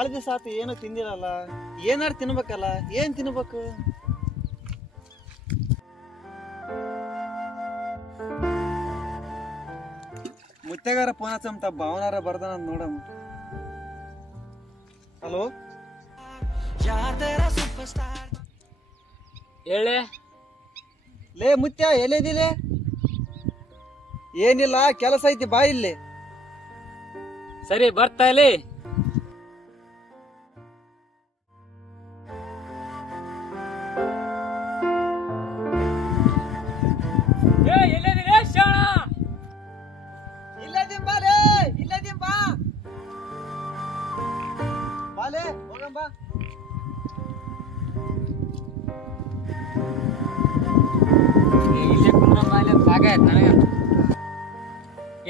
ಬಾಳ ದಿವಸ ಆತು ಏನು ತಿಂದಿರಲ್ಲ. ಏನಾರು ತಿನ್ಬೇಕಲ್ಲ, ಏನ್ ತಿನ್ಬೇಕು? ಮುತ್ತೆಗಾರ ಫೋನ್ ಹಚ್ಚಂತ ಭಾವನಾರ ಬರ್ದಾನ ನೋಡಮ್ಮ. ಹಲೋ, ಹೇಳಿ. ಲೇ ಮುತ್ಯ, ಎಲ್ಲಿದಿಲೆ? ಏನಿಲ್ಲ, ಕೆಲಸ ಐತಿ, ಬಾ ಇಲ್ಲಿ. ಸರಿ, ಬರ್ತಾ ಇಲ್ಲಿ. ಬಾಲೆ ಹೋಗಂ ಬಾ.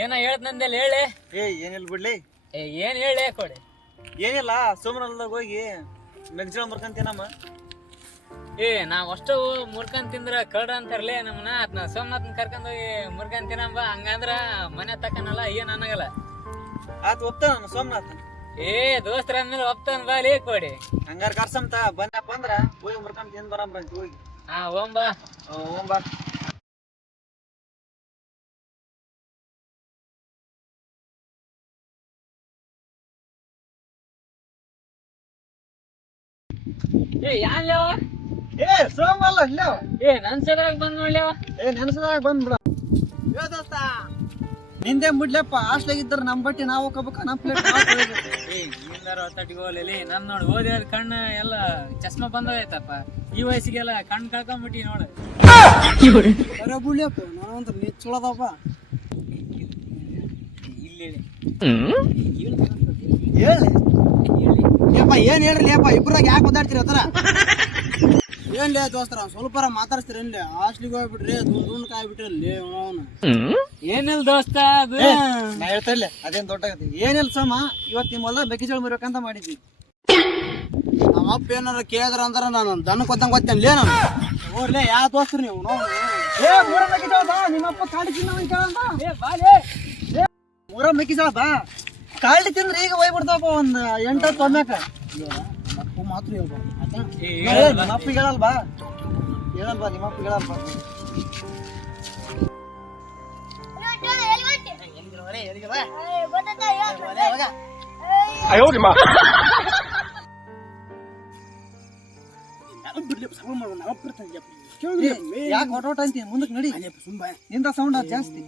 ಏನ ಹೇಳ್ತಂದೇಳಿ ಹೇಳಿ. ಏನಿಲ್ಲ ಬಿಡ್ಲಿ. ಏನ್ ಹೇಳಿ ಕೊಡಿ. ಏನಿಲ್ಲ, ಸೋಮನಲ್ದಾಗ ಹೋಗಿ ಮೆಗ್ಜಳ ಮುರ್ಕಂತೀನಮ್ಮ. ನಾವ್ ಅಷ್ಟು ಮುರ್ಕಂಡ್ ತಿಂದ್ರ ಕಳ್ರ ಅಂತಾರಲೇ ನಮ್ಮನ್ನ. ಅದ್ನ ಸೋಮನಾಥನ್ ಕರ್ಕೊಂಡ್ ಹೋಗಿ ಮುರ್ಕಂಡ್ ತಿನ್ನಂಬ. ಹಂಗಂದ್ರ ಮನೆ ತಕ್ಕನಲ್ಲ, ಏನ್ ಅನ್ನಗಲ್ಲ. ಆತ್ ಒಪ್ತಾನ ಸೋಮನಾಥನ್. ದೋಸ್ತರ ಅಂದ್ಮೇಲೆ ಒಪ್ತಾನ ಬಾ ಲೇ ಕೊಡಿ. ಹಂಗಾರ ಕರ್ಸಂತ ಬಂದಪ್ಪ ಅಂದ್ರ ಹೋಗಿ ಮುರ್ಕೊಂಡ್ ತಿಂದ್ ಬರಂಬ್ರಂತ ಹೋಗಿ. ಓಂಬಾ. ಓಂಬಾ. ಯಾನ್ಲೇವ? ಸೋಮಲ್ಲ ಇಲ್ಲವ. ನನ್ಸದ್ರಾಗ ಬಂದ್ ನೋಡ್ಲೇವ. ನೆನಸದಾಗ ಬಂದ್ಬಿಡ. ದೋಸ್ತ ನಿಂದೆ ಮುಡ್ಲಪ್ಪ. ಹಾಸ್ಟ್ಲಾಗಿದ್ರ ನಮ್ ಬಟ್ಟಿ ನಾವು ಹೋಗ್ಬೇಕ, ನಮ್ ಪ್ಲೇಟ್ ಹೊತ್ತಟಿಗೋಲಿ. ನನ್ ನೋಡಿ ಓದಿ ಕಣ್ಣು ಎಲ್ಲ ಚಸ್ಮಾ ಬಂದಾಯ್ತಪ್ಪ. ಈ ವಯಸ್ಸಿಗೆಲ್ಲ ಕಣ್ ಕಳ್ಕೊಂಡ್ಬಿಟ್ಟಿ ನೋಡು. ಬಿಡ್ಲಪ್ಪ, ನಾವಂತ್ರ ನಿಚ್ಚೊಳದಪ್ಪ. ಇಲ್ಲಿ ಹೇಳಪ್ಪ, ಏನ್ ಹೇಳ್ರಿ ಅಪ್ಪ, ಇಬ್ರಾಗ ಯಾಕೆ ಓದಾಡ್ತೀರಿ ಹತ್ರ? ಏನ್ಲೇ ದೋಸ್ತರ, ಸ್ವಲ್ಪ ಮಾತಾಡ್ತೀರಿ ಏನ್ಲೇ? ಹಾಸ್ಟ್ಲಿಗೆ ಹೋಗ್ಬಿಟ್ರಿ, ದುಂಡ್ ಕಾಯ್ಬಿಟ್ರಿ ಅಲ್ಲಿ. ಏನಿಲ್ಲ ದೋಸ್ತ, ಅದು ನಾ ಹೇಳ್ತಾ ಇಲ್ಲ, ಅದೇನ್ ದೊಡ್ಡ ಏನಿಲ್ಲ ಸಮ. ಇವತ್ತು ನಿಮ್ಮ ಹೊಲ್ದಾಗ ಮೆಕ್ಕೆಜೋಳ ಮುರಿಬೇಕಂತ ಮಾಡಿದ್ವಿ. ನಮ್ಮ ಅಪ್ಪ ಏನಾರ ಕೇಳಿದ್ರ ಅಂದ್ರ ನಾನು ದನ ಕೊತ್ತಂಗ್ ಗೊತ್ತೇನ್ಲೇ ನಾನು. ನೋಡ್ಲೇ, ಯಾವ ದೋಸ್ತರು ನೀವು? ಮೂರ ಮೆಕ್ಕೆಜೋಳ ಬಾ, ನಿಮ್ಮಪ್ಪ ಕಾಡಿ ಮೂರ ಮೆಕ್ಕೆಜೋಳ ಬಾ. ಕಾಳಿ ತಿಂದ್ರೆ ಈಗ ಹೋಗ್ಬಿಡ್ತಾವಪ್ಪ, ಒಂದ್ 8-10 ಒಮ್ಮ್ಯಾಕ. ಅಪ್ಪ ಮಾತ್ರ ನಿಮ್ಮಪ್ಪ ಹೇಳಲ್ ಬಾ, ಹೇಳಲ್ ಬಾ, ನಿಮ್ಮಪ್ಪ ಹೇಳಲ್ ಬಾ. ಯಾಕೆ ಹೊಟ್ಟೋಟ ಅಂತೀನಿ? ಮುಂದಕ್ಕೆ ನಡಿ, ನಿಂದ ಸೌಂಡ್ ಅದು ಜಾಸ್ತಿ.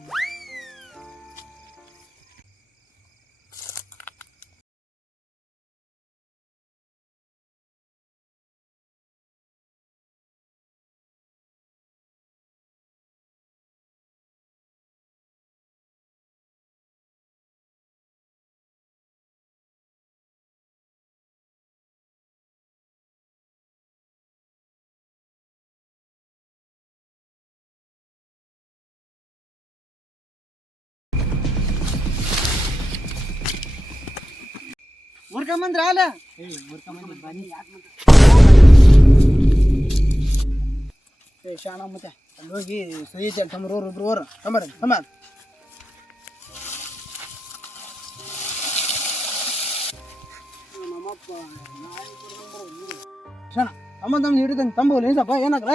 ಮುರ್ಕೊಂಬಂದ್ರ ಅಲ್ಲ ಶಾಣ. ಮತ್ತೆ ಅಲ್ಲಿ ಹೋಗಿ ಸಹಿ ತಮ್ಮರವ್ರು ಇಬ್ರು ಓರ್ ತಂಬರ ತಮ್ಮ. ನಮ್ಮಪ್ಪ ಶಾಣ ಅಮ್ಮ ತಮ್ಮ ಹಿಡಿದಂಗೆ ತಂಬೋಲಿ ಸ್ವಲ್ಪ ಏನಾಗ್ರ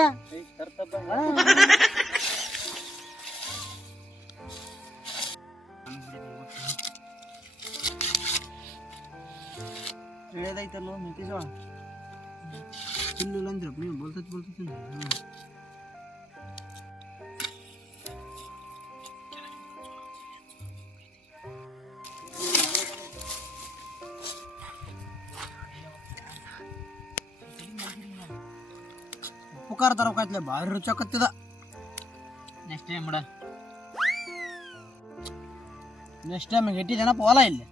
ತಿಳಿಯೋದೈತಲ್ಲ ಮೆಕ್ಕೆಜೋಳ. ಚಿಲ್ಲಿಲ್ಲ ಅಂದ್ರಪ್ಪ ನೀವು, ಬೋಲ್ತೈತಿ. ಉಪ್ಪು ಖಾರ ತರಕಾಯ್ತಲೆ, ಭಾರಿ ರುಚಾಕತ್ತಿದ. ನೆಕ್ಸ್ಟ್ ಟೈಮ್ ಬಿಡ. ನೆಕ್ಸ್ಟ್ ಟೈಮ್ ಇಟ್ಟಿದ್ದೇನಪ್ಪ ಹೊಲ ಇಲ್ಲಿ.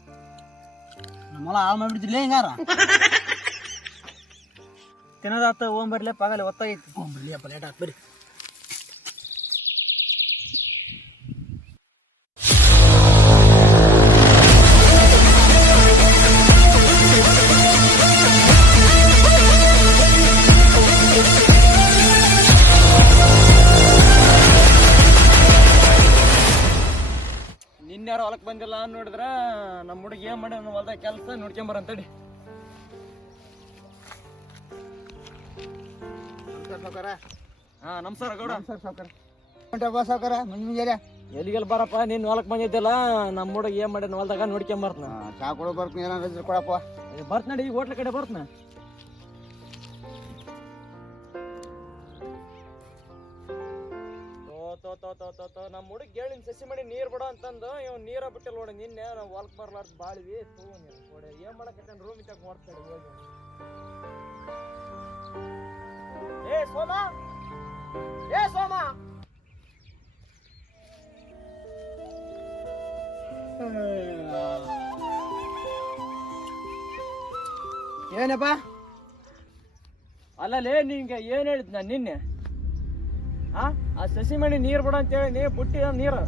ನಮ್ಮ ಹೊಲ ಹಾಳು ಮಾಡಿಬಿಡ್ತಿರ್ಲೇ ಹಿಂಗಾರ. ತಿನ್ನದಾತ ಓಂ ಬರ್ಲಿ ಪಾಗಲಿ ಒತ್ತಾಗೈತಿ. ಓಂ ಬರ್ಲಿ ಅಪ್ಪ, ಲೇಟ್ ಆಗಿ ಬರ್ರಿ. ನಿನ್ಯಾರು ಹೊಲಕ್ಕೆ ಬಂದಿಲ್ಲ ನೋಡಿದ್ರ ನಮ್ಮ ಹುಡುಗಿ ಏನ್ ಮಾಡಿ ಹೊಲ್ದಾಗ ಕೆಲಸ ನೋಡ್ಕೊಂಬರಂತಡಿ. ನಮಸ್ಕಾರ ಸಾವ್ಕಾರ. ಹಾ ನಮಸ್ಕಾರ ಗೌಡ. ನಮಸ್ಕಾರ ಸಾವ್ಕಾರ. ಹೊಂಟಪ್ಪ ಸಾವ್ಕಾರ ಮುಂಜಾನೆ ಎಲ್ಲಿಗೆಲ್ಲ ಬರಪ್ಪ ನೀನ್ ಹೊಲಕ್ ಬಂದಿದ್ದಲ್ಲ ನಮ್ಮ ಹುಡುಗ ಏನ್ ಮಾಡಿ ಹೊಲ್ದಾಗ ನೋಡ್ಕೊಂಬರ್ತನ. ಚಾ ಕೊಡೋ ಬರ್ತೀನಿ ಏನಾರ ಇದ್ರೆ ಕೊಡಪ್ಪ. ಬರ್ತ್ ನಡಿ ಈಗ ಹೋಟ್ಲ ಕಡೆ ಬರ್ತನ. ನಮ್ಮ ಹುಡುಗ ಹೇಳಿನ ಸಸಿ ಮಾಡಿ ನೀರ್ ಬಿಡ ಅಂತಂದು ಇವ್ ನೀರ ಬಿಟ್ಟಿಲ್ಲ ನೋಡಿ ನಿನ್ನೆ ನಾವು ಹೊಲಕ್ ಬರ್ಲಾರ್ದ ಬಾಳಿವಿ ನೋಡಿ ಏನ್ ಮಾಡಕತ್ತ ರೂಮ್ ಇಟ್ಟಾಗ ಮಾಡ್ತಾಳೆ ಹೋಗಿ. ಏ ಸೋಮ ಏ ಸೋಮ ಏನಪ್ಪ ಅಲ್ಲಲೇ ನಿಂಗೆ ಏನ್ ಹೇಳಿದ್ ನಾನು ನಿನ್ನೆ ಆ ಸಸಿ ಮಣಿ ನೀರ್ ಬಿಡ ಅಂತ ಹೇಳಿ ನೀ ಬುಟ್ಟಿ ನೀರು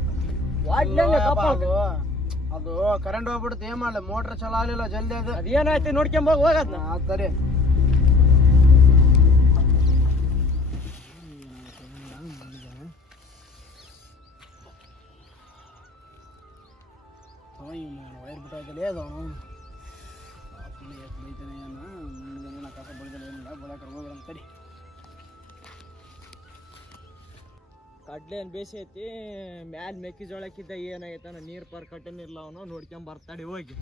ಅದು ಕರೆಂಟ್ ಹೋಗ್ಬಿಡುತ್ತೆ ಏನ್ ಮಾಡ್ಲಿ ಮೋಟ್ರ್ ಚಲೋ ಆಗ್ಲಿಲ್ಲ ಜಲ್ದಿ ಅದು ಅದೇನಾಯ್ತು ನೋಡ್ಕೊಂಬೋಗ ಹೋಗದ್ನ. ಸರಿ ವೈರ್ ಬಿಟ್ಟಾಗಲೇ ಅದು ಬೈತಾನೆ ಏನು ಕಸ ಬೆಳೆದಲ್ಲ ಏನಿಲ್ಲ ಬೆಳಕ ಹೋಗಿಲ್ಲ ಸರಿ. ಕಡ್ಲೆ ಏನ್ ಬೇಸಿ ಐತಿ ಮ್ಯಾಲ ಮೆಕ್ಕೆಜೋಳಕ್ಕಿದ್ದ ಏನಾಗೈತಾನ ನೀರ್ ಪಾರ್ ಕಟ್ಟನಿಲ್ಲ ಅವನು ನೋಡ್ಕೊಂಡ್ ಬರ್ತಾಡಿ ಹೋಗಿ.